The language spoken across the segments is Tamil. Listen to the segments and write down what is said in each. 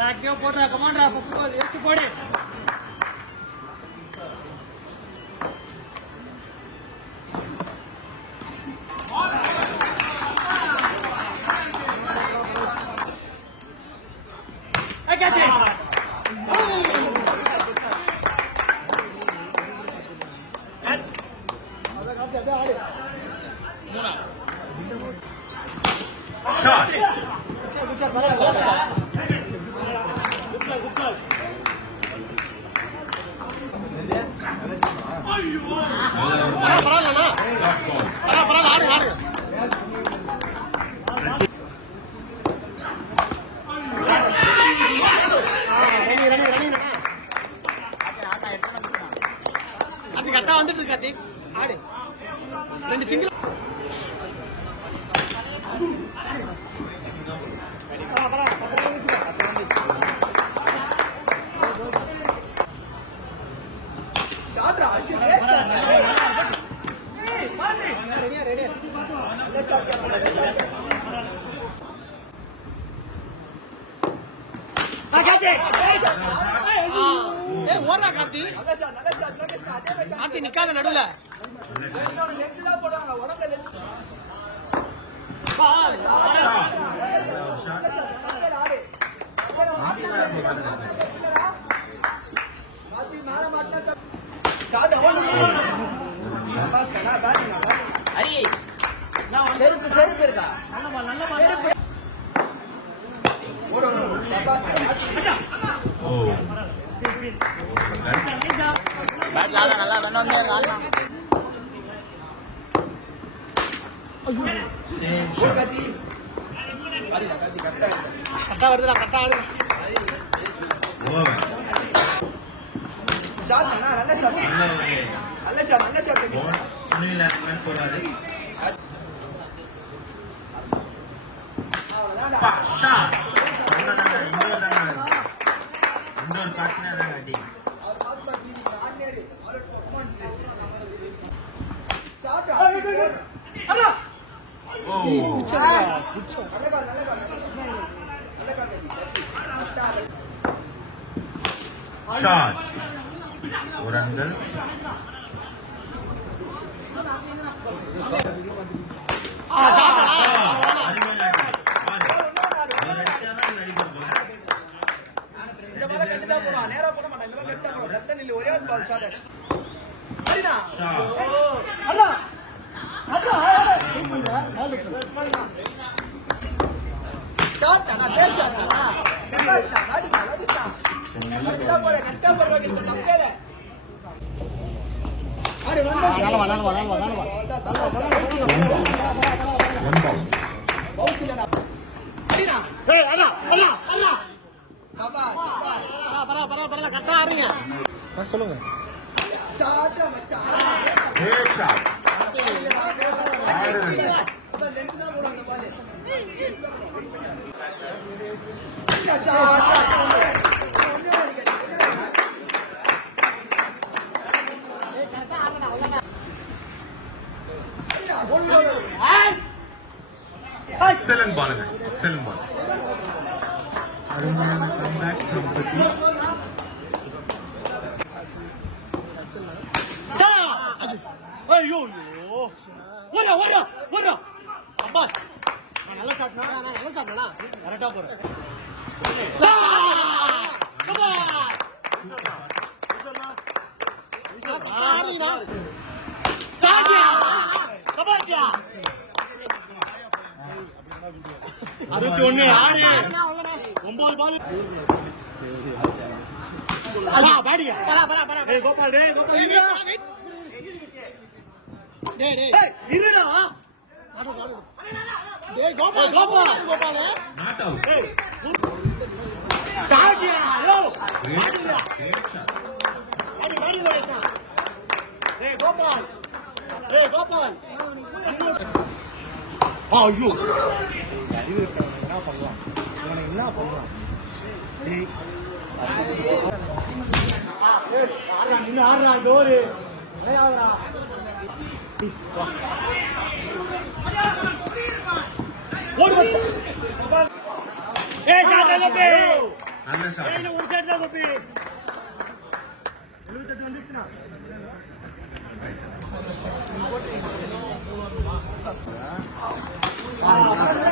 போட்டா கமாண்டரா ஃபர்ஸ்ட் பால் எடுத்து போடு. Catch it. Shot. கரெக்டா வந்துட்டு இருக்கு கார்த்திக். ஆடு ரெண்டு சிங்கிள். ஓடுறா கார்த்தி. கார்த்தி நிக்காத நடுவுல. கரெக்டா வருதுடா, கரெக்டா வருது. Shot. Orangal. சொல்லுங்க. Excellent ball, excellent ball. Arumana come back from Patish. ஐயோ ஓடா ஓடா ஓடா அப்பாஸ் நல்ல ஷாட்னா நல்ல ஷாட்னா கரெக்ட்டா போற சாடியா கபாசியா 61 ஆடு 9 பால் அடா பாடியா பரா டேய் கோபால் டேய் இருடா டேய் கோபால் Not out. சாடியா ஹலோ பாடியா பாடி வரேனா டேய் கோபால் ஐயோ அறிவு என்ன பண்ணலாம் இவனை என்ன பண்ணலாம் டேய் ஆடுறா டோரு விளையாடுறா ஓடு வச்சா ஏய் சாதல பே நல்ல ஷாட். ஒரு ஷாட் தான் கோபி. 78 வந்துச்சுனா.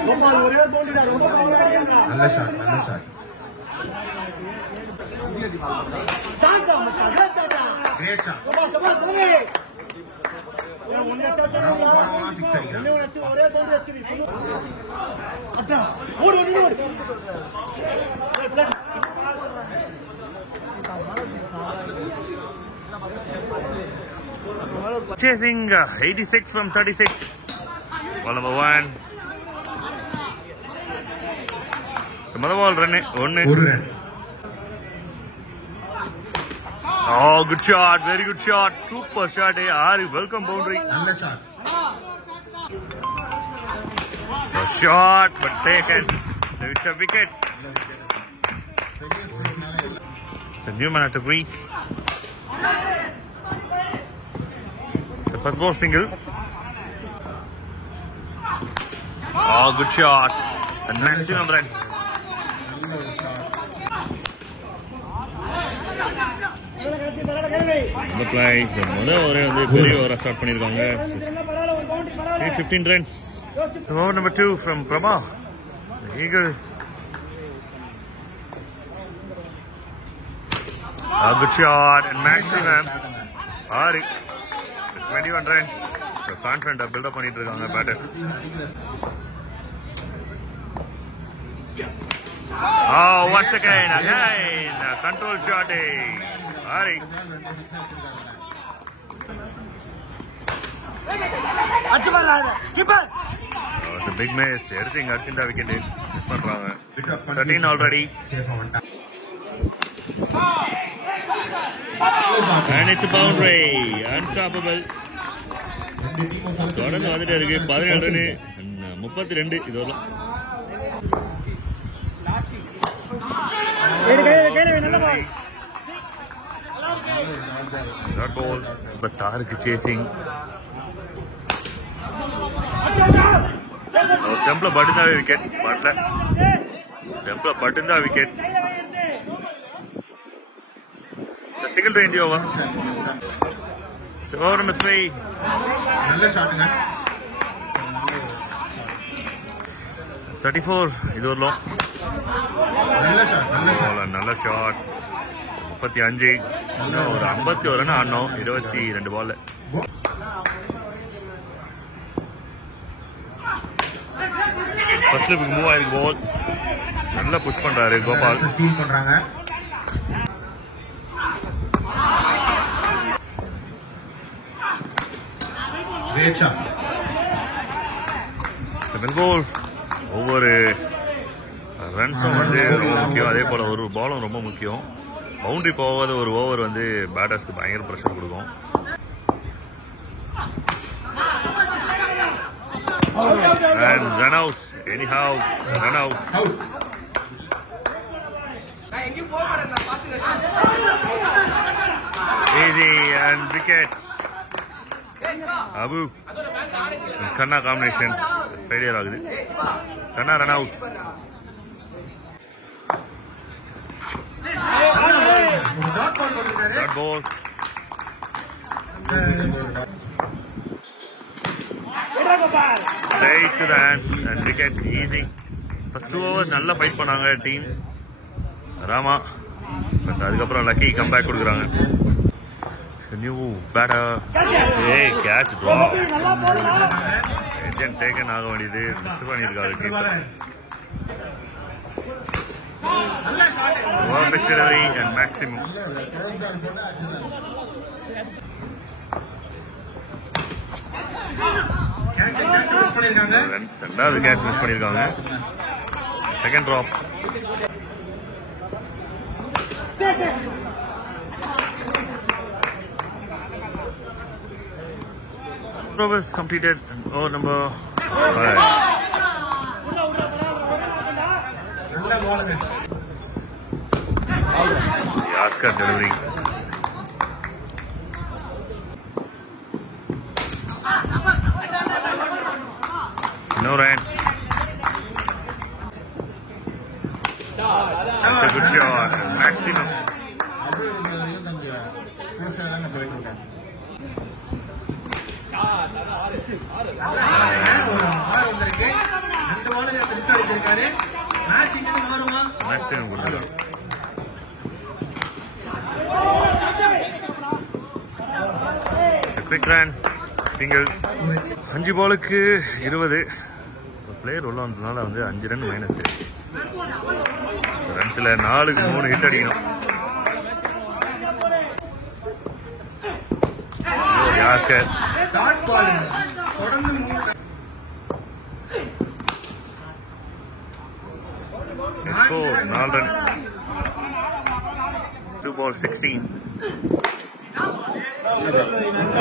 கோபால் ஒரே பவுண்டரிடா ரொம்ப பவுண்டரி அடிக்கறா. நல்ல ஷாட், நல்ல ஷாட். சாந்தா மச்சான் சாந்தா. Great shot. கோபால் சபாஸ் கோபி. ஒண்ணே சாட்டா. ஒண்ணே வச்சு ஒரே பவுண்டரி அடிச்சி. அட்டா. ஓடு. Chasing 86 from 36. Ball number 1. The mother ball run one. ஒரு run. Oh, good shot. Very good shot. Super shot. Hey, Ari, welcome boundary. நல்ல shot. The shot, but taken. It's a wicket. It's a new man at the crease. The first ball single. Oh, good shot. And maximum runs. The play. முதல் ஓவர் வந்து பெரிய ஓவரா ஸ்டார்ட் பண்ணிருக்காங்க. 15 runs. Over number 2 from Prabha. The Eagle. A good shot and maximum. Ari. 21 runs. So confident build up பண்ணிட்டு இருக்காங்க batters. Oh, once again, a control shot. Ari. அடிச்சு பாருங்க keeper. It's a big miss. Everything அடிச்சிருந்தா wicket miss பண்றாங்க. 13 already. சேஃபா வந்துட்டான். And it's a boundary. Unstoppable. தொடர்ந்து வந்துட்டே இருக்கு. 17 ரன் 32 இது வரலாம். நல்ல ball. That ball. But Tarik chasing. Templa பட்டுந்தா விக்கெட். பட்டல. Templa பட்டுந்தா wicket. The single to India over. So over number 3. நல்ல ஷாட்டுங்க. 34 இது வரலாம். நல்ல ஷாட், நல்ல ஷாட். நல்ல ஷாட். 35 இன்னும் ஒரு 51 ரன் ஆடணும் 22 பால்ல. ஃபர்ஸ்ட் ஸ்லிப்புக்கு மூவ் ஆயிருக்கு பால். நல்லா புஷ் பண்றாரு கோபால். ஸ்டீல் பண்றாங்க. Great shot. Second goal. ஒவ்வொரு ரன்ஸும் வந்து ரொம்ப முக்கியம். அதே போல ஒரு பாலும் ரொம்ப முக்கியம். பவுண்டரி போகாத ஒரு ஓவர் வந்து பேட்டர்ஸ்க்கு பயங்கர ப்ரெஷர் கொடுக்கும். And run out. Anyhow, run out. Out. Easy and wicket. Abu. Khanna combination failure ஆகுது. Khanna run out. That ball. Straight to the hand and wicket easy. First 2 overs நல்லா ஃபைட் பண்ணாங்க டீம் ராமா. பட் அதுக்கப்புறம் லக்கி கம்பேக் கொடுக்குறாங்க. New batter. ஏய் கேட்ச் ட்ராப். ஏஜென்ட் டேக்கன் ஆக வேண்டியது மிஸ் பண்ணியிருக்காரு keeper. Over victory and maximum. ரெண்டாவது கேட்ச் மிஸ் பண்ணிருக்காங்க. Second drop. Overs completed. Over number 5. நல்ல பாலுங்க. Yorker delivery. No run. That's a good shot. Maximum. Maximum good. A quick run. Single. 5 பாலுக்கு 20. பிளேயர் உள்ள வந்ததுனால வந்து 5 ரன் மைனஸ். ரன்ஸ்ல 4க்கு 3 ஹிட் அடிக்கணும். யாக்கர் டாட் பால் தொடர்ந்து 4 run. 2 ball 16.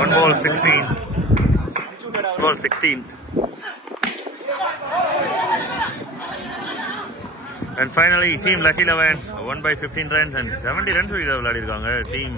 1 ball 16. 2 ball 16. And finally, team Lucky 11 won by 15 runs and 70 runs விளையாடிருக்காங்க. Team